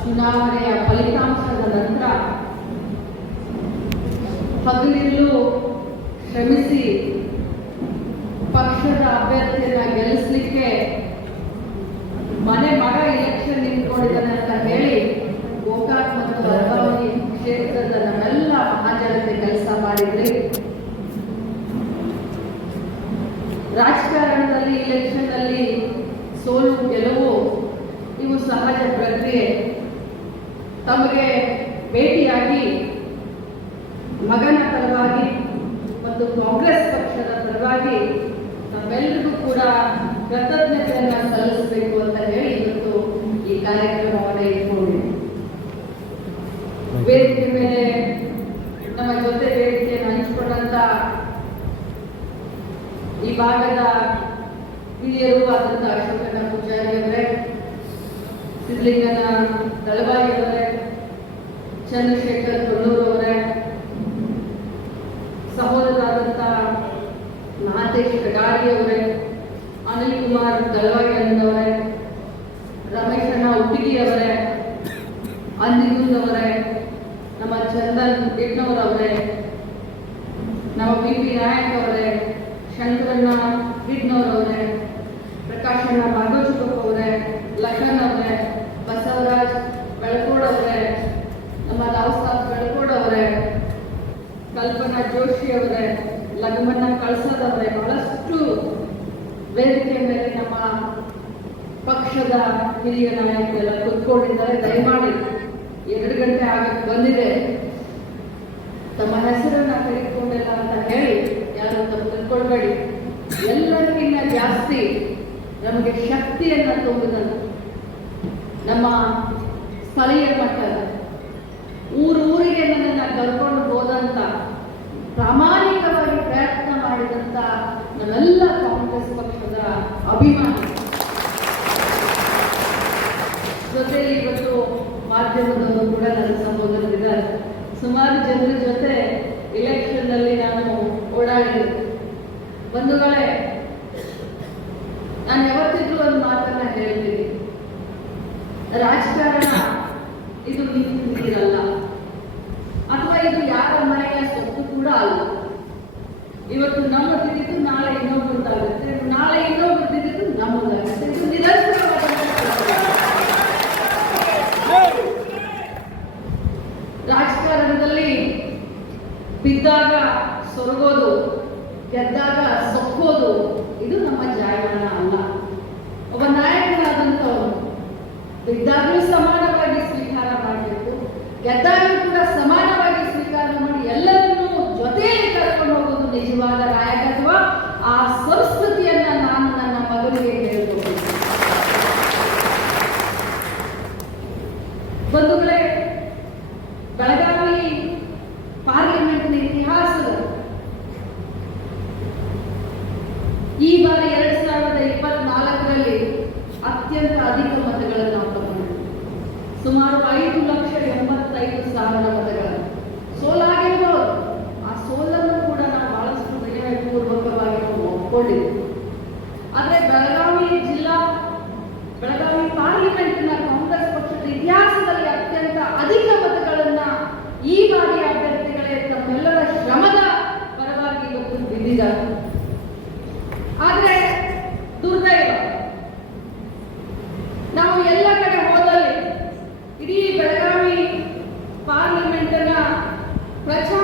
ಚುನಾವಣೆಯ ಫಲಿತಾಂಶದ ನಂತರ ಹಗಲಿಲ್ಲು ಶ್ರಮಿಸಿ ಪಕ್ಷದ ಅಭ್ಯರ್ಥಿಯನ್ನ ಗೆಲ್ಲಿಸಲಿಕ್ಕೆ ಮನೆ ಮಗ ಎಲೆಕ್ಷನ್ ನಿಂತ್ಕೊಂಡಿದ್ದಾನೆ ಅಂತ ಹೇಳಿ ಗೋಕಾಕ್ ಮತ್ತು ಅರ್ಗಾವತಿ ಕ್ಷೇತ್ರದ ನಮ್ಮೆಲ್ಲ ಮಹಾಜನತೆ ಕೆಲಸ ಮಾಡಿದ್ರಿ. ರಾಜಕಾರಣದಲ್ಲಿ ಇಲೆಕ್ಷನ್ ಅಲ್ಲಿ ಸೋಲು ಗೆಲುವು ಸಹಜ ಪ್ರಕ್ರಿಯೆ ತಮಗೆ ಭೇಟಿಯಾಗಿ ಮಗನ ಪರವಾಗಿ ಮತ್ತು ಕಾಂಗ್ರೆಸ್ ಪಕ್ಷದ ಪರವಾಗಿ ತಮ್ಮೆಲ್ಲರಿಗೂ ಕೂಡ ಕೃತಜ್ಞತೆಯನ್ನು ಸಲ್ಲಿಸಬೇಕು ಅಂತ ಹೇಳಿ ಇವತ್ತು ಈ ಕಾರ್ಯಕ್ರಮವನ್ನು ಇಟ್ಕೊಂಡಿದೆ. ವೇದಿಕೆ ಮೇಲೆ ನಮ್ಮ ಜೊತೆ ವೇದಿಕೆಯನ್ನು ಹಂಚಿಕೊಂಡಂತ ಈ ಭಾಗದ ಹಿರಿಯರು ಆದಂತಹ ಅಶೋಕನ ಪೂಜಾರಿ ಅವರೇ ಸಿದ್ಲಿಂಗನ ದಳಬಾಯಿ ಅವರೇ ಚಂದ್ರಶೇಖರ್ ತೊಳ್ಳೂರು ಅವರೇ ಸಹೋದರಾದಂಥ ಮಹಾಂತೇಶ್ ಕಡಾರಿ ಅವರೇ ಅನಿಲ್ ಕುಮಾರ್ ದಳವಾಯಿ ಅವರೇ ರಮೇಶ್ ಅಣ್ಣ ಉಟ್ಟಿಗಿ ಅವರೇ ಅಂದಿಗುಂದ್ ನಮ್ಮ ಚಂದನ್ ಇಟ್ನವರ್ ಅವರೇ ನಮ್ಮ ಬಿ ಪಿ ನಾಯಕ್ ಅವರೇ, ಶಂಕರಣ್ಣ ಇಟ್ನವರ್ ಅವರೇ ಪ್ರಕಾಶಣ್ಣ ಭಾಗವತ್ ಅವರೇ, ಲಖನ್ ಅವರೇ ಬಸವರಾಜ್ ಬೆಳಕೋಡ್ ಅವರೇ ನಮ್ಮ ರಾವ್ ಬೆಳಕೋಡ್ ಅವರೇ ಕಲ್ಪನಾ ಜೋಶಿ ಅವರೇ, ಲಗಮಣ್ಣ ಕಳ್ಸದವರೇ ಬಹಳಷ್ಟು ವೇದಿಕೆ ಮೇಲೆ ನಮ್ಮ ಪಕ್ಷದ ಹಿರಿಯ ನಾಯಕರೆಲ್ಲ ಕುತ್ಕೊಂಡಿದ್ದಾರೆ. ದಯಮಾಡಿ ಎರಡು ಗಂಟೆ ಆಗಕ್ಕೆ ಬಂದಿದೆ. ತಮ್ಮ ಹೆಸರನ್ನ ಕರೆದುಕೊಂಡಿಲ್ಲ ಅಂತ ಹೇಳಿ ಯಾರು ತಮ್ಮ ತಿಳ್ಕೊಳ್ಬೇಡಿ. ಎಲ್ಲರಿಗಿನ್ನ ಜಾಸ್ತಿ ನಮಗೆ ಶಕ್ತಿಯನ್ನ ತುಂಬಿದಂತ ನಮ್ಮ ಸ್ಥಳೀಯ ಮಟ್ಟದ ಊರಿಗೆ ನನ್ನನ್ನು ಕರ್ಕೊಂಡು ಹೋದಂತ ಪ್ರಾಮಾಣಿಕವಾಗಿ ಪ್ರಯತ್ನ ಮಾಡಿದಂತ ನಮ್ಮೆಲ್ಲ ಕಾಂಗ್ರೆಸ್ ಪಕ್ಷದ ಅಭಿಮಾನಿ ಜೊತೆಯಲ್ಲಿ ಇವತ್ತು ಮಾಧ್ಯಮದವರು ಕೂಡ ನನ್ನ ಸಹೋದರರಿದ್ದಾರೆ. ಸುಮಾರು ಜನರ ಜೊತೆ ಇಲೆಕ್ಷನ್ನಲ್ಲಿ ನಾನು ಓಡಾಡಿದೆ ಬಂಧುಗಳೇ ನಾನು ಯಾವತ್ತಿದ್ರು ಒಂದು ಮಾತನ್ನ ಹೇಳ್ತೀನಿ ರಾಜಕಾರಣ ಇದು ನಿಂತು ನೀರಲ್ಲ ಅಥವಾ ಇದು ಯಾರ ಮನೆಯ ಸೊತ್ತು ಕೂಡ ಅಲ್ಲ ಇವತ್ತು ನಮ್ಮ ತಿದ್ದಿದ್ದು ನಾಳೆ ಇನ್ನೊಬ್ಬರದ್ದಾಗುತ್ತೆ ನಾಳೆ ಇನ್ನೊಬ್ಬರದಿದ್ದು ನಮ್ಮದಾಗುತ್ತೆ ಇದು ನಿರಂತರವಾದಂತಹ ಪ್ರಕ್ರಿಯೆ. ರಾಜಕಾರಣದಲ್ಲಿ ಬಿದ್ದಾಗ ಸೊರಗೋದು ಗೆದ್ದಾಗ ಸೊಕ್ಕೋದು ಇದು ನಮ್ಮ ಜಾಯಮಾನ ಅಲ್ಲ ಒಬ್ಬ ನಾಯಕನಾದಂಥವನು ಬಿದ್ದಾಗಲೂ ಸಮಾನವಾಗಿ ಸ್ವೀಕಾರ ಮಾಡಬೇಕು ಗೆದ್ದಾಗಲೂ ಕೂಡ ಸಮಾನವಾಗಿ ಸ್ವೀಕಾರ ಮಾಡಿ ಎಲ್ಲರನ್ನೂ ಜೊತೆಯಲ್ಲಿ ಕರ್ಕೊಂಡು ಹೋಗೋದು ನಿಜವಾದ ನಾಯಕತ್ವ ಆ ಸಂಸ್ಕೃತಿಯನ್ನ ನಾನು ನನ್ನ ಮಗನಿಗೆ ಹೇಳ್ಬೋದು ಬಂಧುಗಳೇ ಬೆಳಗಾವಿ ಪಾರ್ಲಿಮೆಂಟ್ನ ಇತಿಹಾಸದ ಈ ಬಾರಿ ಎರಡ್ ಸಾವಿರದ ಇಪ್ಪತ್ನಾಲ್ಕರಲ್ಲಿ ಅತ್ಯಂತ ಅಧಿಕ ಮತಗಳನ್ನು ನಾವು ತಗೊಂಡಿದ್ದೀವಿ ಸುಮಾರು ಐದು ಲಕ್ಷ ಎಂಬತ್ತೈದು ಸಾವಿರ ಮತಗಳನ್ನು ಸೋಲಾಗಿರ್ಬೋದು ಆ ಸೋಲನ್ನು ಕೂಡ ನಾವು ಬಹಳಷ್ಟು ವಿನಯಪೂರ್ವಕವಾಗಿ ಒಪ್ಕೊಂಡಿದ್ದೀವಿ ಆದರೆ ಬೆಳಗಾವಿ ಜಿಲ್ಲಾ, ಬೆಳಗಾವಿ ಪಾರ್ಲಿಮೆಂಟ್ನ ಕಾಂಗ್ರೆಸ್ ಪಕ್ಷದ ಇತಿಹಾಸದಲ್ಲಿ ಅತ್ಯಂತ ಅಧಿಕ ಮತಗಳನ್ನ ಈ ಬಾರಿ ಅಭ್ಯರ್ಥಿಗಳೇ ತಮ್ಮೆಲ್ಲರ ಶ್ರಮದ ಪರವಾಗಿ ಇವತ್ತು ಬಿದ್ದಿದ್ದಾರೆ. ಆದರೆ ದುರ್ದೈವ. ನಾವು ಎಲ್ಲ ಕಡೆ ಹೋದಲ್ಲಿ ಇಡೀ ಬೆಳಗಾವಿ ಪಾರ್ಲಿಮೆಂಟ್ನ ಪ್ರಚಾರದ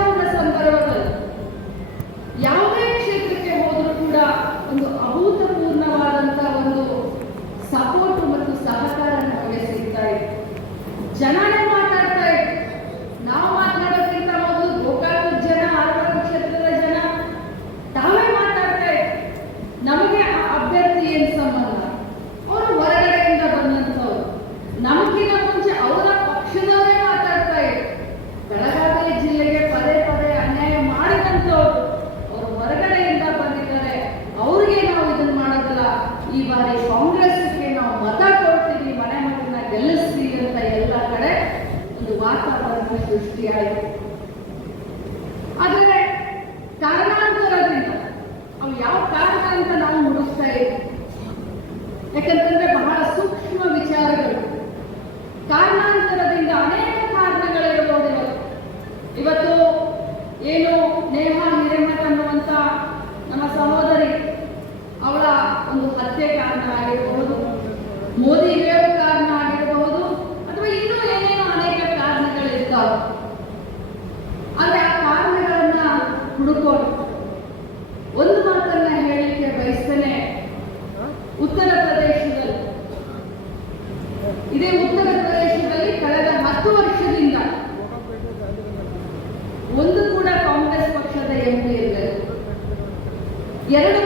ಎರಡು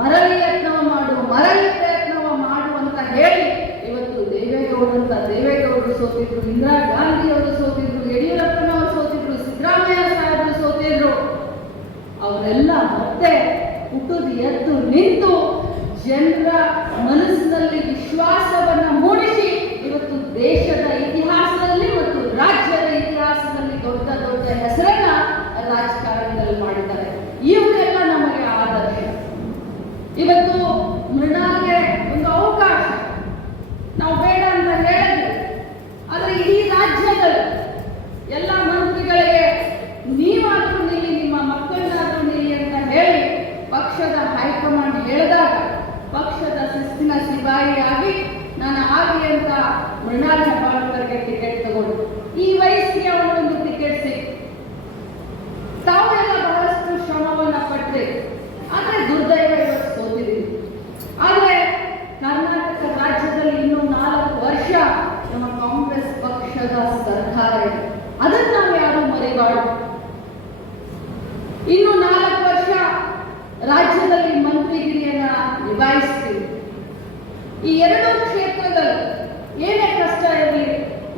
ಮರಳಿ ಯತ್ನವ ಮಾಡು, ಮರಳಿ ಪ್ರಯತ್ನವ ಮಾಡು ಅಂತ ಹೇಳಿ ಇವತ್ತು ದೇವೇಗೌಡರಂತ ದೇವೇಗೌಡರು ಸೋತಿದ್ರು, ಇಂದಿರಾ ಗಾಂಧಿ ಅವರು ಸೋತಿದ್ರು, ಯಡಿಯೂರಪ್ಪನವರು ಸೋತಿದ್ರು, ಸಿದ್ದರಾಮಯ್ಯ ಸಾಹೇಬರು ಸೋತಿದ್ರು. ಅವರೆಲ್ಲ ಮತ್ತೆ ಹುಟ್ಟುದು ಎದ್ದು ನಿಂತು ಜನರ ಮನಸ್ಸಿನಲ್ಲಿ ವಿಶ್ವಾಸವನ್ನ ಮೂಡಿಸಿ ಇವತ್ತು ದೇಶದ ಇತಿಹಾಸದಲ್ಲಿ ಮತ್ತು ರಾಜ್ಯದ ಇತಿಹಾಸದಲ್ಲಿ ದೊಡ್ಡ ದೊಡ್ಡ ಹೆಸರನ್ನ ರಾಜಕಾರಣದಲ್ಲಿ ಮಾಡಿದ್ದಾರೆ ಇವರೆಲ್ಲ ನಮಗೆ ಆದರ್ಶ ಇವತ್ತು ಮೃಣಾಲ್ಗೆ ಒಂದು ಅವಕಾಶ ನಾವು ಬೇಡ ಅಂತ ಹೇಳಿದ್ವಿ ಆದ್ರೆ ಇಡೀ ರಾಜ್ಯದಲ್ಲಿ ಎಲ್ಲ ಮಂತ್ರಿಗಳಿಗೆ ನೀವಾದ್ರೂ ನಿಲ್ಲಿ ನಿಮ್ಮ ಮಕ್ಕಳನ್ನಾದ್ರೂ ನಿಲ್ಲಿ ಅಂತ ಹೇಳಿ ಪಕ್ಷದ ಹೈಕಮಾಂಡ್ ಹೇಳಿದಾಗ ಪಕ್ಷದ ಶಿಸ್ತಿನ ಸಿಪಾಯಿಯಾಗಿ ನಾನು ಆಗಲಿ ಅಂತ ಮೃಣಾಲ್ ಹೆಬ್ಬಾಳ್ಕರ್ಗೆ ಟಿಕೆಟ್ ತಗೊಂಡು ಈ ವಯಸ್ಸಿಗೆ ಅವನೊಂದು ಟಿಕೆಟ್ ಸಿಕ್ತು ತಾವೆಲ್ಲ ಬಹಳಷ್ಟು ಶ್ರಮವನ್ನ ಪಟ್ರಿ ಆದ್ರೆ ದುರ್ದೈವ ಇವತ್ತು ಸೋತಿದ್ದೀವಿ ಆದ್ರೆ ಕರ್ನಾಟಕ ರಾಜ್ಯದಲ್ಲಿ ಇನ್ನೂ ನಾಲ್ಕು ವರ್ಷ ನಮ್ಮ ಕಾಂಗ್ರೆಸ್ ಪಕ್ಷದ ಸರ್ಕಾರ ಇದೆ ಅದನ್ನ ನಾವು ಯಾರು ಮರಿಬಾರ್ದು ಇನ್ನು ನಾಲ್ಕು ವರ್ಷ ರಾಜ್ಯದಲ್ಲಿ ಮಂತ್ರಿಗಿರಿಯನ್ನ ನಿಭಾಯಿಸ್ತೀವಿ ಈ ಎರಡು ಕ್ಷೇತ್ರದಲ್ಲಿ ಏನೇ ಕಷ್ಟ ಇರಲಿ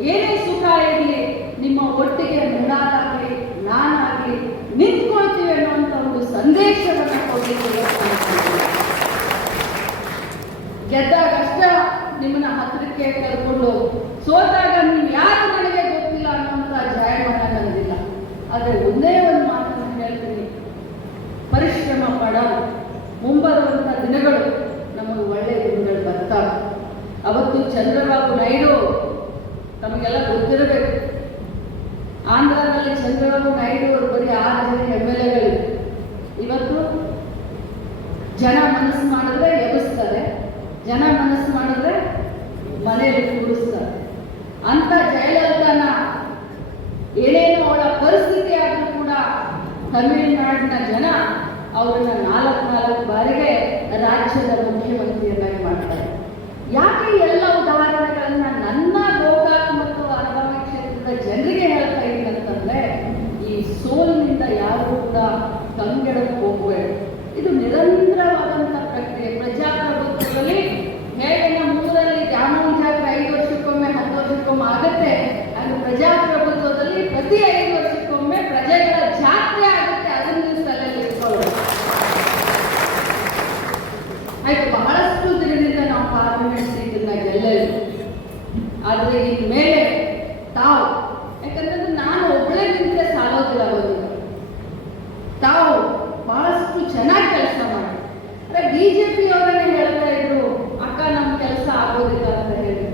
ಏನೇ ಸುಖ ಇರಲಿ ನಿಮ್ಮ ಒಟ್ಟಿಗೆ ಮೃಣಾಲಾಗಲಿ ನಾನಾಗಲಿ ನಿಂತ್ಕೊಳ್ತೀವಿ ಅನ್ನುವಂಥ ಒಂದು ಸಂದೇಶವನ್ನು ಕೊಡಲಿಕ್ಕೆ ಇವತ್ತು ಹೊರಟಿದ್ದೀನಿ. ಗೆದ್ದಾಗಷ್ಟ ನಿಮ್ಮನ್ನ ಹತ್ತಿರಕ್ಕೆ ಕರ್ಕೊಂಡು ಸೋತಾಗ ನೀವು ಯಾರು ನನಗೆ ಗೊತ್ತಿಲ್ಲ ಅನ್ನುವಂಥ ಜಾಯಮಾನ ನನಗಿಲ್ಲ ಆದರೆ ಒಂದೇ ಒಂದು ಮಾತನ್ನು ಹೇಳ್ತೀನಿ. ಪರಿಶ್ರಮ ಪಡ. ಮುಂಬರುವಂಥ ದಿನಗಳು ನಮಗೆ ಒಳ್ಳೆಯ ದಿನಗಳು ಬರ್ತಾವೆ. ಅವತ್ತು ಚಂದ್ರಬಾಬು ನಾಯ್ಡು ನಮಗೆಲ್ಲ ಗೊತ್ತಿರಬೇಕು. ಆಂಧ್ರದಲ್ಲಿ ಚಂದ್ರಬಾಬು ನಾಯ್ಡು ಅವರು ಬರೀ ಆರು ಜನ ಎಂ ಎಲ್ ಎಗಳು. ಇವತ್ತು ಜನ ಮನಸ್ಸು ಮಾಡಿದ್ರೆ ಎಬ್ಬಿಸ್ತಾರೆ. ಜನ ಮನಸ್ಸು ಮಾಡಿದ್ರೆ ಮನೆಯಲ್ಲಿ ಕೂರಿಸ್ತಾರೆ. ಅಂತ ಜಯಲಲಿತಾನ ಏನೇನು ಅವಳ ಪರಿಸ್ಥಿತಿ ಆದರೂ ಕೂಡ ತಮಿಳುನಾಡಿನ ಜನ ಅವರನ್ನ ನಾಲ್ಕು ನಾಲ್ಕು ಬಾರಿಗೆ ರಾಜ್ಯದ ಮುಖ್ಯಮಂತ್ರಿಯನ್ನಾಗಿ ಮಾಡ್ತಾರೆ. ಯಾಕೆ ಎಲ್ಲ ಉದಾಹರಣೆಗಳನ್ನ ನನ್ನ ಗೋಕಾಕ್ ಮತ್ತು ಅರಬಾವಿ ಕ್ಷೇತ್ರದ ಜನರಿಗೆ ಹೇಳ್ತಾ ಇದ್ದೀನಿ ಅಂತಂದ್ರೆ, ಈ ಸೋಲಿನಿಂದ ಯಾರು ಕೂಡ ಕಂಗೆಡಕ್ಕೆ ಹೋಗಬೇಡ. ಇದು ನಿರಂತರವಾದಂಥ ಪ್ರಕ್ರಿಯೆ ಪ್ರಜಾಪ್ರಭುತ್ವದಲ್ಲಿ ಹೇಗೆ ನಮ್ಮ ಊರಲ್ಲಿ ಜಾಮೂನ್ ಜಾತ್ರೆ ಐದು ವರ್ಷಕ್ಕೊಮ್ಮೆ ಹತ್ತು ವರ್ಷಕ್ಕೊಮ್ಮೆ ಆಗತ್ತೆ ಅದು ಪ್ರಜಾಪ್ರಭುತ್ವದಲ್ಲಿ ಪ್ರತಿ ಐದು ವರ್ಷಕ್ಕೊಮ್ಮೆ ಪ್ರಜೆಗಳ ಜಾತ್ರೆ ಆಗುತ್ತೆ ಅದನ್ನ ನೀವು ತಲೆಯಲ್ಲಿ ಇಟ್ಕೊಳ್ಳೋದು ಆಯ್ತು ಬಹಳಷ್ಟು ದಿನದಿಂದ ನಾವು ಪಾರ್ಲಿಮೆಂಟ್ ಸೀಟನ್ನ ಗೆಲ್ಲಲಿ ಆದರೆ ಇನ್ಮೇಲೆ ತಾವು ಯಾಕಂತಂದ್ರೆ ನಾನು ಒಬ್ಬಳೇ ನಿಂತರೆ ಸಾಲೋದಿಲ್ಲ ಬಂದಿಲ್ಲ ತಾವು ಬಹಳಷ್ಟು ಚೆನ್ನಾಗಿ ಕೆಲಸ ಮಾಡಿ ಅಂದ್ರೆ ಬಿಜೆಪಿ ಅವರನ್ನೇ ಹೇಳ್ತಾ ಇದ್ರು ಅಕ್ಕ ನಮ್ಮ ಕೆಲಸ ಆಗೋದಿಲ್ಲ ಅಂತ ಹೇಳಿ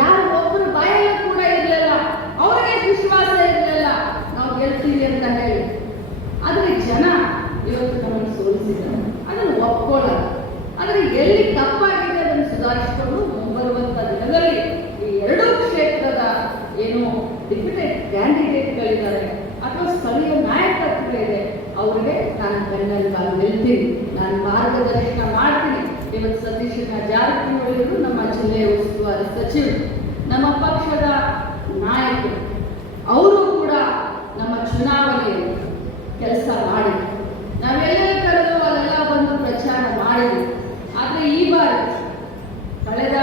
ಯಾರು ಒಬ್ಬರು ಬಾಯಲ್ಲಿ ಕೂಡ ಇರಲಿಲ್ಲ ಅವರಿಗೆ ವಿಶ್ವಾಸ ಇರಲಿಲ್ಲ ನಾವು ಗೆಲ್ತೀವಿ ಅಂತ ಹೇಳಿ ಆದ್ರೆ ಜನ ಇವತ್ತು ನಮ್ಮನ್ನು ಸೋಲಿಸಿದ್ದಾರೆ ಅದನ್ನು ಒಪ್ಕೊಳ್ಳಲ್ಲ ಆದ್ರೆ ಎಲ್ಲಿ ತಪ್ಪಾಗಿದೆ ಅದನ್ನು ಸುಧಾರಿಸಿಕೊಂಡು ಮುಂಬರುವಂತ ದಿನದಲ್ಲಿ ಈ ಎರಡೂ ಕ್ಷೇತ್ರದ ಏನು ಡಿಪ್ಯೂಟೆಡ್ ಕ್ಯಾಂಡಿಡೇಟ್ಗಳಿದ್ದಾರೆ ಅಥವಾ ಸ್ಥಳೀಯ ನಾಯಕತ್ವ ಇದೆ ಅವರಿಗೆ ನಾನು ಬೆನ್ನಲ್ಲಿ ನಾನು ನಿಲ್ತೀನಿ ಮಾರ್ಗದರ್ಶನ ಮಾಡ್ತೀನಿ. ಇವತ್ತು ಸತೀಶನ ಜಾರಕಿಹೊಳಿ ಅವರು ನಮ್ಮ ಜಿಲ್ಲೆಯ ಉಸ್ತುವಾರಿ ಸಚಿವರು, ನಮ್ಮ ಪಕ್ಷದ ನಾಯಕರು, ಅವರು ಕೂಡ ನಮ್ಮ ಚುನಾವಣೆ ಕೆಲಸ ಮಾಡಿದ್ರು. ನಾವೆಲ್ಲ ಕರೆದು ಅಲ್ಲೆಲ್ಲ ಬಂದು ಪ್ರಚಾರ ಮಾಡಿದ್ರು ಆದರೆ ಈ ಬಾರಿ, ಕಳೆದ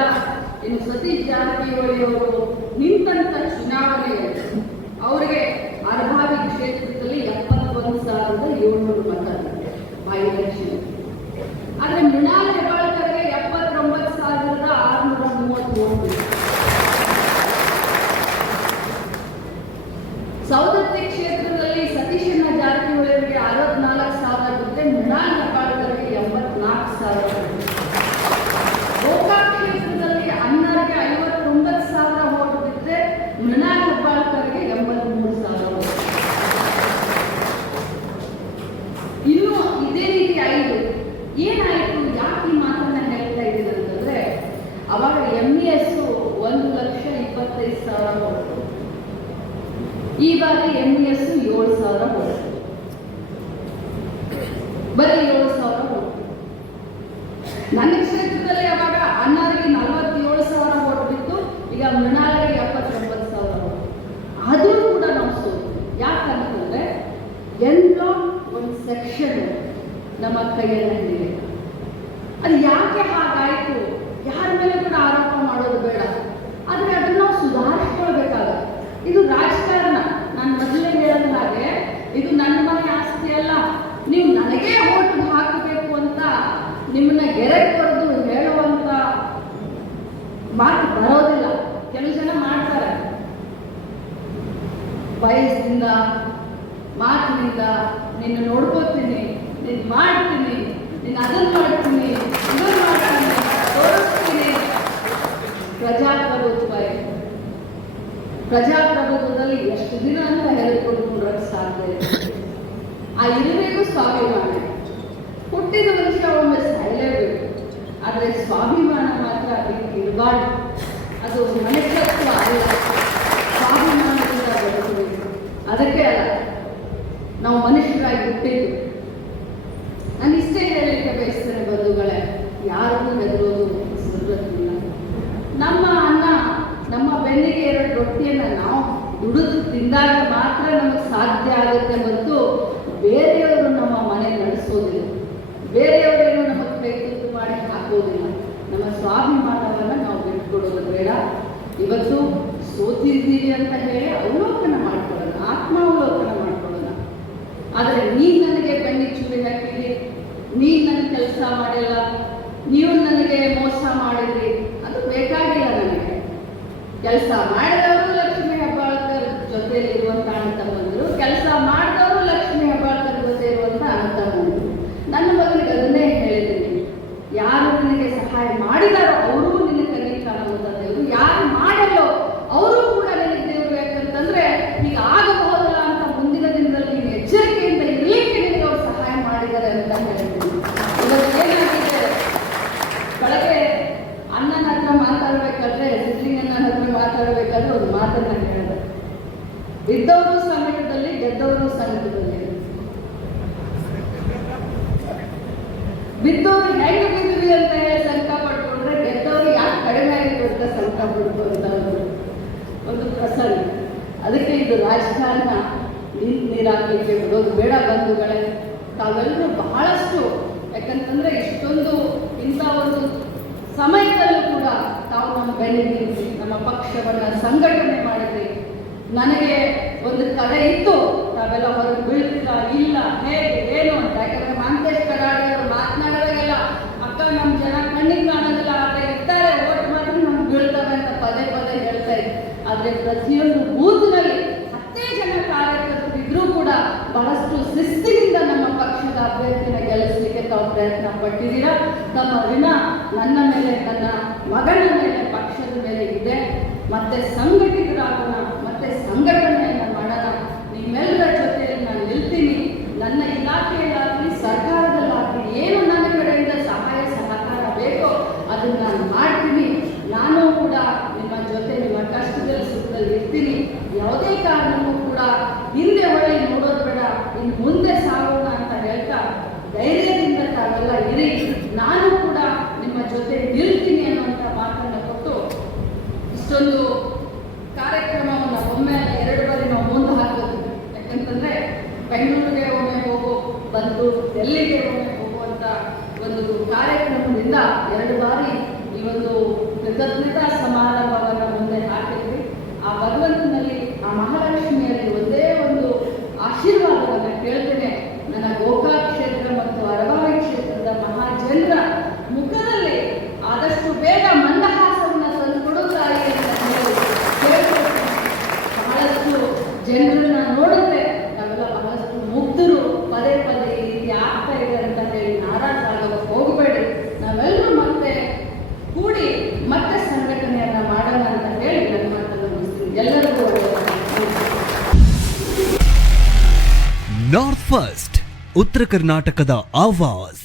ಇನ್ನು ಸತೀಶ್ ಜಾರಕಿಹೊಳಿ ಅವರು ಆದ್ರೆ ಮೃಣಾಲ್ ಹೆಬ್ಬಾಳ್ಕರ್ಗೆ ಎಪ್ಪತ್ತೊಂಬತ್ತು ಸಾವಿರದ ಆರುನೂರ ಮೂವತ್ಮೂರು ಸೌದತ್ತಿ ಕ್ಷೇತ್ರದಲ್ಲಿ ಸತೀಶಣ್ಣ ಜಾರಕಿಹೊಳಿ ಅವರಿಗೆ ಐದು ಏನಾಯಿತು ಯಾಕೆ ಈ ಮಾತನ್ನ ಹೇಳ್ತಾ ಇದ್ದೀನಿ ಅಂತಂದ್ರೆ ಅವಾಗ ಎಂ ಇ ಎಸ್ ಒಂದು ಲಕ್ಷ ಇಪ್ಪತ್ತೈದು ಸಾವಿರ ಹೊರಟು ಈ ಬಾರಿ ಎಂ ಇ ಎಸ್ ಏಳು ಸಾವಿರ ಹೋಗುತ್ತೆ. ಬರೀ ಏಳು ಸಾವಿರ ನನ್ನ ಕ್ಷೇತ್ರದಲ್ಲಿ ಯಾವಾಗ ಅಣ್ಣರಿಗೆ ನಲವತ್ತೇಳು ಸಾವಿರ ಹೊರಟಿತ್ತು ಈಗ ಮೃಣಾಲಿಗೆ ಎಪ್ಪತ್ತೊಂಬತ್ತು ಸಾವಿರ ಅದು ಕೂಡ ನಾವು ಸೋತು. ಯಾಕಂತಂದ್ರೆ ಎಲ್ಲೋ ಒಂದು ಸೆಕ್ಷನ್ ನಮ್ಮ ಕೈಯಲ್ಲಿ ಅದು ಯಾಕೆ ಹಾಗಾಯಿತು? ಯಾರ ಮೇಲೆ ಕೂಡ ಆರೋಪ ಮಾಡೋದು ಬೇಡ ಆದರೆ ಅದನ್ನ ನಾವು ಸುಧಾರಿಸ್ಕೊಳ್ಬೇಕಾಗುತ್ತೆ ಇದು ರಾಜಕಾರಣ ನಾನು ಮೊದಲೇ ಹೇಳಿದ ಹಾಗೆ ಇದು ನನ್ನ ಮನೆ ಆಸ್ತಿ ಅಲ್ಲ ನೀವು ನನಗೇ ಓಟ್ ಹಾಕಬೇಕು ಅಂತ ನಿಮ್ಮನ್ನ ಗೆರೆ ಕೊರೆದು ಹೇಳುವಂತ ಮಾತು ಬರೋದಿಲ್ಲ ಕೆಲವು ಜನ ಮಾಡ್ತಾರೆ ವಯಸ್ಸಿನಿಂದ ಮಾತಿನಿಂದ ನಿನ್ನ ನೋಡ್ಕೋತೀನಿ ನೀನು ಮಾಡ್ತೀನಿ ನಿನ್ನ ಅದನ್ನು ಮಾಡ್ತೀನಿ ತೋರಿಸ್ತೀನಿ ಪ್ರಜಾಪ್ರಭುತ್ವ ಇದೆ. ಪ್ರಜಾಪ್ರಭುತ್ವದಲ್ಲಿ ಎಷ್ಟು ದಿನ ಅಂತ ಹೇಳಿಕೊಡ್ಕೊಂಡ್ರಕ್ಕೆ ಸಾಧ್ಯ ಇದೆ ಆ ಇರಬೇಕು ಸ್ವಾಭಿಮಾನ ಹುಟ್ಟಿದ ಮನುಷ್ಯ ಒಮ್ಮೆ ಸಾಯಲೇಬೇಕು ಆದರೆ ಸ್ವಾಭಿಮಾನ ಮಾತ್ರ ಅದಕ್ಕೆ ಇರಬಾರ್ದು ಅದು ಮನುಷ್ಯತ್ವ ಅಲ್ಲ ಸ್ವಾಭಿಮಾನದಿಂದ ಬದುಕಬೇಕು ಅದಕ್ಕೆ ಅಲ್ಲ ನಾವು ಮನುಷ್ಯರಾಗಿ ಹುಟ್ಟಿದ್ದು ನಾನು ಇಷ್ಟೇ ಹೇಳಲಿಕ್ಕೆ ಬಯಸ್ತೇನೆ ಬಂಧುಗಳೇ ಯಾರಿಗೂ ಬೆದರೋದು ಇಲ್ಲ ನಮ್ಮ ಅನ್ನ, ನಮ್ಮ ಬೆನ್ನಿಗೆ ಎರಡು ರೊಟ್ಟಿಯನ್ನು ನಾವು ದುಡಿದು ತಿಂದಾಗ ಮಾತ್ರ ನಮಗೆ ಸಾಧ್ಯ ಆಗುತ್ತೆ ಮತ್ತು ಬೇರೆಯವರು ನಮ್ಮ ಮನೆ ನಡೆಸೋದಿಲ್ಲ. ಬೇರೆಯವರೇನು ನಮಗೆ ಕೈ ಮಾಡಿ ಹಾಕೋದಿಲ್ಲ. ನಮ್ಮ ಸ್ವಾಭಿಮಾನವನ್ನು ನಾವು ಬಿಟ್ಕೊಡೋದು ಬೇಡ. ಇವತ್ತು ಸೋತಿದ್ದೀರಿ ಅಂತ ಹೇಳಿ ಅವಲೋಕನ ಮಾಡ್ಕೊಳ್ಳೋಣ, ಆತ್ಮಾವಲೋಕನ ಮಾಡ್ಕೊಳ್ಳೋಣ. ಆದರೆ ನೀನು ನನಗೆ ಬೆನ್ನಿಗೆ ಚೂರಿ ಹಾಕಿರಿ ನೀನು ನನ್ನ ಕೆಲಸ ಮಾಡಿಲ್ಲ ನೀವು ನನಗೆ ಮೋಸ ಮಾಡಿದ್ರಿ ಅದು ಬೇಕಾಗಿಲ್ಲ ನನಗೆ ಕೆಲಸ ಮಾಡಿದವರು ಲಕ್ಷ್ಮೀ ಹೆಬ್ಬಾಳ್ಕರ್ ಜೊತೆಲಿ ಇರುವಂತ ಅಣ್ಣ ತಮ್ಮಂದ್ರು ಕೆಲಸ ಮಾಡಿದವರು ಲಕ್ಷ್ಮೀ ಹೆಬ್ಬಾಳ್ಕರ್ ಜೊತೆ ಇರುವಂತ ಅಣ್ಣ ತಮ್ಮಂದ್ರು ನನ್ನ ಮಗನಿಗೆ ಅದನ್ನೇ ಹೇಳಿದ್ದೀನಿ ಯಾರು ನಿನಗೆ ಸಹಾಯ ಮಾಡಿದಾರೋ ಅವರು ನಿನ್ನ ಕಣ್ಣಿಗೆ ಕಾಣುವಂತ ದೇವರು ಯಾರು ಮಾಡಲ್ಲೋ ಅವರು ಕೂಡ ನಿನಗೆ ದೇವರು ಯಾಕಂತಂದ್ರೆ ಈಗ ಆಗಬಹುದಲ್ಲ ಅಂತ ಮುಂದಿನ ದಿನದಲ್ಲಿ ನೀನು ಎಚ್ಚರಿಕೆಯಿಂದ ಇರಲಿಕ್ಕೆ ನಿನಗೆ ಅವ್ರು ಸಹಾಯ ಮಾಡಿದ್ದಾರೆ ಅಂತ ಹೇಳ್ತೀನಿ ಇವತ್ತು ಏನಾಗಿದೆ ಬೆಳಗ್ಗೆ ಅಣ್ಣನ ಹತ್ರ ಮಾತಾಡ್ಬೇಕಾದ್ರೆ ಸಿದ್ಲಿಂಗನ ಹತ್ರ ಮಾತಾಡ್ಬೇಕಾದ್ರೆ ಒಂದು ಮಾತನ್ನ ಹೇಳಿದೆ ಬಿದ್ದವರು ಸಂಕಟದಲ್ಲಿ ಗೆದ್ದವರು ಸಂಕಟದಲ್ಲಿ ಬಿದ್ದವರು ಹೆಂಗೆ ಬಿದ್ದೀವಿ ಅಂತ ಹೇಳಿ ಸಂಕಟ ಪಡ್ಕೊಂಡ್ರೆ ಗೆದ್ದವರು ಯಾಕೆ ಕಡಿಮೆ ಆಗಿದ್ರು ಅಂತ ಸಂಕಟ ಪಡ್ತು ಅಂತ ಒಂದು ಪ್ರಸಂಗ. ಅದಕ್ಕೆ ಇದು ರಾಜಕಾರಣ ನೀರಾಗಲಿಕ್ಕೆ ಬಿಡೋದು ಬೇಡ ಬಂಧುಗಳೇ. ತಾವೆಲ್ಲರೂ ಬಹಳಷ್ಟು, ಯಾಕಂತಂದ್ರೆ ಇಷ್ಟೊಂದು ಇಂಥ ಒಂದು ಸಮಯದಲ್ಲೂ ಕೂಡ ತಾವು ನಮ್ಮ ಬೆನ್ನಿಗೆ ನಮ್ಮ ಪಕ್ಷವನ್ನ ಸಂಘಟನೆ ಮಾಡಿದ್ರಿ. ನನಗೆ ಒಂದು ಕಲೆ ಇತ್ತು. ತಾವೆಲ್ಲ ಹೊರಗೆ ಬೀಳ್ತಿಲ್ಲ ಇಲ್ಲ, ಹೇಗೆ, ಏನು ಅಂತ. ಯಾಕಂದ್ರೆ ಮಾಂತೇಶ್ ಕಡಾಡಿ ಅವರು ಮಾತನಾಡೋದಾಗೆಲ್ಲ ಅಕ್ಕ ನಮ್ಮ ಜನ ಕಣ್ಣಿಗೆ ಕಾಣೋದಿಲ್ಲ ಆಟ ಇರ್ತಾರೆ. ಓಟ್ ಮಾತ್ರ ನಮ್ಗೆ ಬೀಳ್ತಾರೆ ಅಂತ ಪದೇ ಪದೇ ಹೇಳ್ತಾ ಇದ್ದೆ ಆದರೆ ಪ್ರತಿಯೊಂದು ಬೂತ್ನಲ್ಲಿ ಹತ್ತೇ ಜನ ಕಾರ್ಯಕರ್ತರು ಇದ್ರೂ ಕೂಡ ಬಹಳಷ್ಟು ಶಿಸ್ತಿನಿಂದ ನಮ್ಮ ಪಕ್ಷದ ಅಭ್ಯರ್ಥಿನ ಗೆಲ್ಲಿಸಲಿಕ್ಕೆ ತಾವು ಪ್ರಯತ್ನ ಪಟ್ಟಿದ್ದೀರಾ? ತಮ್ಮ ಋಣ ನನ್ನ ಮೇಲೆ, ನನ್ನ ಮಗನ ಮೇಲೆ, ಪಕ್ಷದ ಮೇಲೆ ಇದೆ. ಮತ್ತೆ ಸಂಘಟಿತರಾಗೋಣ. ಮತ್ತೆ ಸಂಘಟನೆಯನ್ನು ಮಾಡೋಣ. ನಿಮ್ಮೆಲ್ಲರ ಜೊತೆಯಲ್ಲಿ ನಾನು ನಿಲ್ತೀನಿ. ನನ್ನ ಇಲಾಖೆಯಲ್ಲಾಗಲಿ ಸರ್ಕಾರದಲ್ಲಾಗಲಿ ಏನು ನನ್ನ ಕಡೆಯಿಂದ ಸಹಾಯ, ಸಹಕಾರ ಬೇಕೋ ಅದನ್ನು ನಾನು ಮಾಡ್ತೀನಿ. ನಾನು ಕೂಡ ನಿಮ್ಮ ಜೊತೆ ನಿಮ್ಮ ಕಷ್ಟದಲ್ಲಿ, ಸುಖದಲ್ಲಿ ಇರ್ತೀನಿ. ಯಾವುದೇ ಕಾರಣಕ್ಕೂ ಕೂಡ ಹಿಂದೆ ಹೊಳೆ ನೋಡೋದು ಬೇಡ. ಇನ್ನು ಮುಂದೆ ಸಾಗೋಣ ಅಂತ ಹೇಳ್ತಾ ಧೈರ್ಯದಿಂದ ತಾವೆಲ್ಲ ಇರಿ. ನಾನು ಕೂಡ ನಿಮ್ಮ ಜೊತೆ ನಿಲ್ತೀನಿ ಅನ್ನುವಂಥ ಮಾತನ್ನು ಕೊಟ್ಟು ಇಷ್ಟೊಂದು ಕಾರ್ಯಕ್ರಮವನ್ನು ಒಮ್ಮೆ ಅಲ್ಲ ಎರಡು ಬಾರಿ ನಾವು ಮುಂದೆ ಹಾಕೋದು ಯಾಕಂತಂದ್ರೆ ಬೆಂಗಳೂರಿಗೆ ಒಮ್ಮೆ ಹೋಗೋ ಬಂದು ಡೆಲ್ಲಿಗೆ ಒಮ್ಮೆ ಹೋಗುವಂತ ಒಂದು ಕಾರ್ಯಕ್ರಮದಿಂದ ಎರಡು ಬಾರಿ ಈ ಒಂದು ಕೃತಜ್ಞತಾ ಸಮಾರಂಭವನ್ನು ಮುಂದೆ ಹಾಕಿದ್ವಿ ಆ ಭಗವಂತನಲ್ಲಿ ಆ ಮಹಾಲಕ್ಷ್ಮಿಯಲ್ಲಿ ಒಂದೇ ಒಂದು ಆಶೀರ್ವಾದವನ್ನು ಕೇಳ್ತೇನೆ ನನ್ನ ಗೋಕಾಕ್ ಕ್ಷೇತ್ರ ಮತ್ತು ಅರಬಾವಿ ಕ್ಷೇತ್ರದ ಮಹಾಜನರ ಮುಖದಲ್ಲಿ ಆದಷ್ಟು ಬೇಗ ಮಂದಹಾಸವನ್ನು ತಂದುಕೊಡು ತಾಯಿ ಅಂತ ಹೇಳಿ ಕೇಳ್ಕೊಳ್ತೇನೆ. ಬಹಳಷ್ಟು ಜನರನ್ನ ನೋಡಿದ್ರೆ ನಾವೆಲ್ಲ ಬಹಳಷ್ಟು ಮುಗ್ಧರು ಪದೇ ಪದೇ ಈ ರೀತಿ ಆಗ್ತಾ ಇದೆ ಅಂತ ಹೇಳಿ ನಾರಾಜ ಆಗೋದಕ್ಕೆ ಹೋಗಬೇಡಿ ನಾವೆಲ್ಲರೂ ಮತ್ತೆ ಕೂಡಿ ಮತ್ತೆ ಸಂಘಟನೆಯನ್ನ ಮಾಡೋಣ ಅಂತ ಹೇಳಿ ನನ್ನ ಮಾತನ್ನು ಮುಗಿಸ್ತೀನಿ ಎಲ್ಲರಿಗೂ ಒಳ್ಳೆಯದಾಗಲಿ. ಕರ್ನಾಟಕದ ಆವಾಸ್